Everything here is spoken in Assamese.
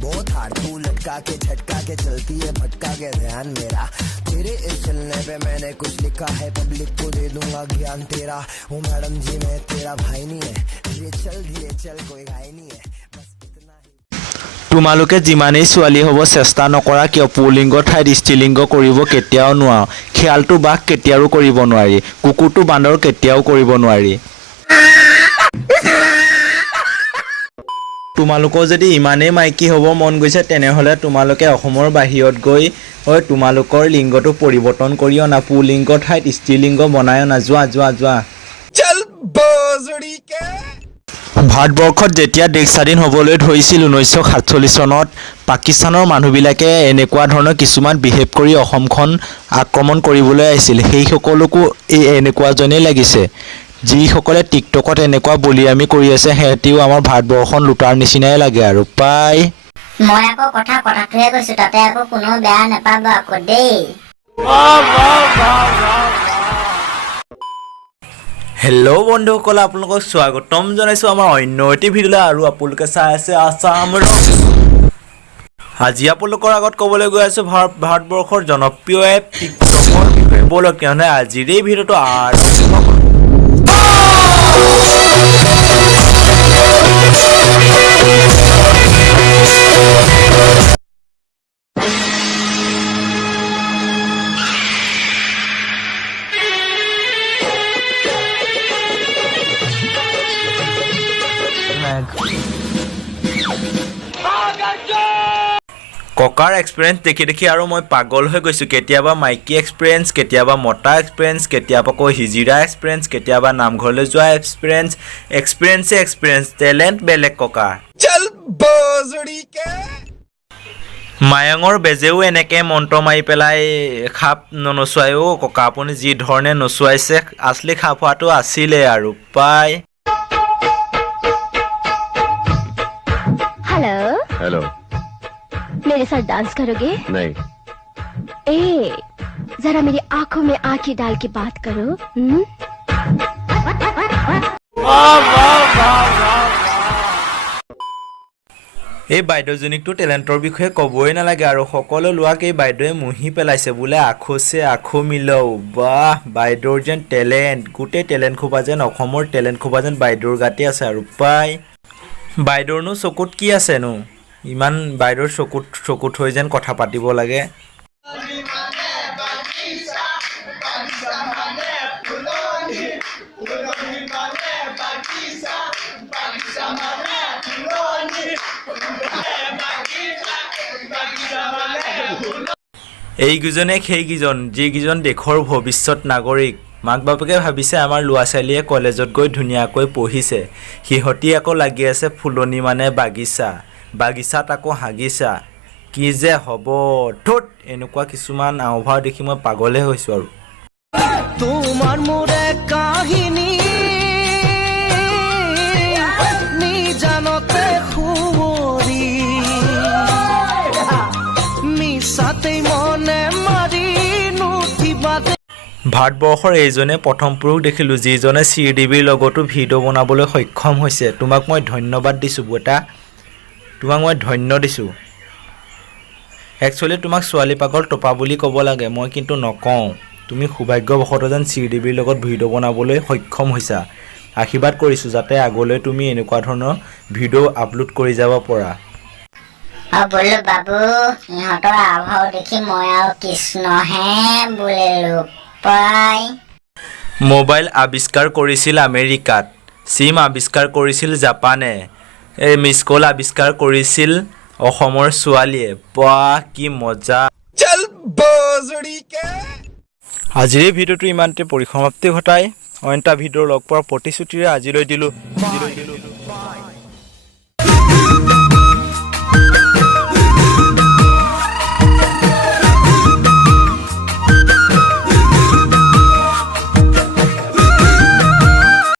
बहुत हार्ड तू लटका के झटका के चलती है भटका के ध्यान मेरा तेरे इस चलने पे मैंने कुछ लिखा है पब्लिक को दे दूंगा ज्ञान तेरा ओ मैडम जी मैं तेरा भाई नहीं है धीरे चल कोई घाई नहीं है बस इतना ही তোমালোকে যিমানেই ছোৱালী হ'ব চেষ্টা নকৰা কিয় পুলিংগ ঠাইত ষ্টিলিংগ কৰিব কেতিয়াও নোৱাৰো খেয়ালটো বাঘ কেতিয়াও কৰিব নোৱাৰি কুকুৰটো বান্দৰ কেতিয়াও কৰিব নোৱাৰি তোমালোকৰ যদি ইমানেই মাইকী হ'ব মন গৈছে তেনেহ'লে তোমালোকে অসমৰ বাহিৰত গৈ তোমালোকৰ লিংগটো পৰিৱৰ্তন কৰি অনা পুলিংগ ঠাইত ষ্টিলিংগ বনাই অনা যোৱা चल बोजड़ी के ভাৰতবৰ্ষত যেতিয়া দেশ স্বাধীন হ'বলৈ ধৰিছিল 1947 চনত পাকিস্তানৰ মানুহবিলাকে এনেকুৱা ধৰণৰ কিছুমান বিহেভ কৰি অসমখন আক্ৰমণ কৰিবলৈ আহিছিল সেই সকলকো এই এনেকুৱাজনেই লাগিছে যিসকলে টিকটকত এনেকুৱা বলিয়ামি কৰি আছে হেতিও আমাৰ ভাৰতবৰ্ষখন লুটাৰ নিচিনাই লাগে আৰু পাই মই আকৌ কথাটোহে কৈছো তাতে আকৌ কোনো বেয়া নাপাব আকৌ দেই হেল্ল' বন্ধুসকল আপোনালোকক স্বাগতম জনাইছো আমাৰ অন্য এটি ভিডিঅ'লৈ আৰু আপোনালোকে চাই আছে আসাম আজি আপোনালোকৰ আগত ক'বলৈ গৈ আছো ভাৰতবৰ্ষৰ জনপ্ৰিয় এপ টিকটকৰ বিষয়ে বলক কিয়নো আজিৰ এই ভিডিঅ'টো আৰম্ভ কৰোঁ ককাৰ এক্সপিৰিয়েঞ্চ দেখি আৰু মই পাগল হৈ গৈছোঁ কেতিয়াবা মাইকী এক্সপিৰিয়েঞ্চ কেতিয়াবা মতা এক্সপিৰিয়েঞ্চ কেতিয়াবা কৈ হিজিৰা এক্সপিৰিয়েঞ্চ কেতিয়াবা নামঘৰলৈ যোৱা এক্সপিৰিয়েঞ্চ টেলেণ্ট বেলেগ ককাৰ चल बोजड़ी के মায়ঙৰ বেজেও এনেকৈ মন্ত্ৰ মাৰি পেলাই খাপ নচুৱাই ককা আপুনি যি ধৰণে নচুৱাইছে আচলি খাপ হোৱাটো আছিলে আৰু পাই हेलो मेरे साथ डांस करोगे नहीं ए जरा मेरी आंखों में आंखें डाल के बात करो এই বাইদেউজনীকটো টেলেণ্টৰ বিষয়ে ক'বই নালাগে আৰু সকলো লোৱাক এই বাইদেৱে মুহি পেলাইছে বোলে আখো মিলও বাহ বাইদেউৰ যেন টেলেণ্ট গোটেই টেলেণ্ট খোপা যেন অসমৰ টেলেণ্ট খোপা যেন বাইদেউৰ গাতে আছে আৰু পাই বাইদেউৰনো চকুত কি আছেনো ইমান বাইদেউৰ চকুত হৈ যেন কথা পাতিব লাগে এইকেইজনে সেইকেইজন যিকেইজন দেশৰ ভৱিষ্যত নাগৰিক মাক বাপেকে ভাবিছে আমাৰ ল'ৰা ছোৱালীয়ে কলেজত গৈ ধুনীয়াকৈ পঢ়িছে সিহঁতি আকৌ লাগি আছে ফুলনি মানে বাগিচাত আকৌ হাগিছা কি যে হ'ব ঠোট এনেকুৱা কিছুমান আওভাও দেখি মই পাগলে হৈছোঁ আৰু তোমাৰ মোৰে কাহিনী নিজানতে খুবৰি মিছাতে মনে মাৰি নুঠিবাতে ভাৰতবৰ্ষৰ এইজনে প্ৰথম পুৰুষ দেখিলোঁ যিজনে শ্ৰীদেৱীৰ লগতো ভিডিঅ' বনাবলৈ সক্ষম হৈছে তোমাক মই ধন্যবাদ দিছোঁ বেটা তোমাক মই ধন্য দিছোঁ একচুৱেলি তোমাক ছোৱালী পাগল টপা বুলি ক'ব লাগে মই কিন্তু নকওঁ তুমি সৌভাগ্যবশতঃ যেন শ্ৰীদেৱীৰ লগত ভিডিঅ' বনাবলৈ সক্ষম হৈছা আশীৰ্বাদ কৰিছোঁ যাতে আগলৈ তুমি এনেকুৱা ধৰণৰ ভিডিঅ' আপলোড কৰি যাব পৰা বোলো বাবু ইহঁতৰ আভাও দেখি মই আৰু কৃষ্ণহে বুলিলো পাই মোবাইল আৱিষ্কাৰ কৰিছিল আমেৰিকাত চিম আৱিষ্কাৰ কৰিছিল জাপানে এই মিছ কল আৱিষ্কাৰ কৰিছিল অসমৰ ছোৱালীয়ে বাহ কি মজা चल बोजड़ी के আজিৰ এই ভিডিঅ'টো ইমানতে পৰিসমাপ্তি ঘটাই অন্য এটা ভিডিঅ'ৰ লগ পোৱাৰ প্ৰতিশ্ৰুতিৰে আজিলৈ দিলোঁ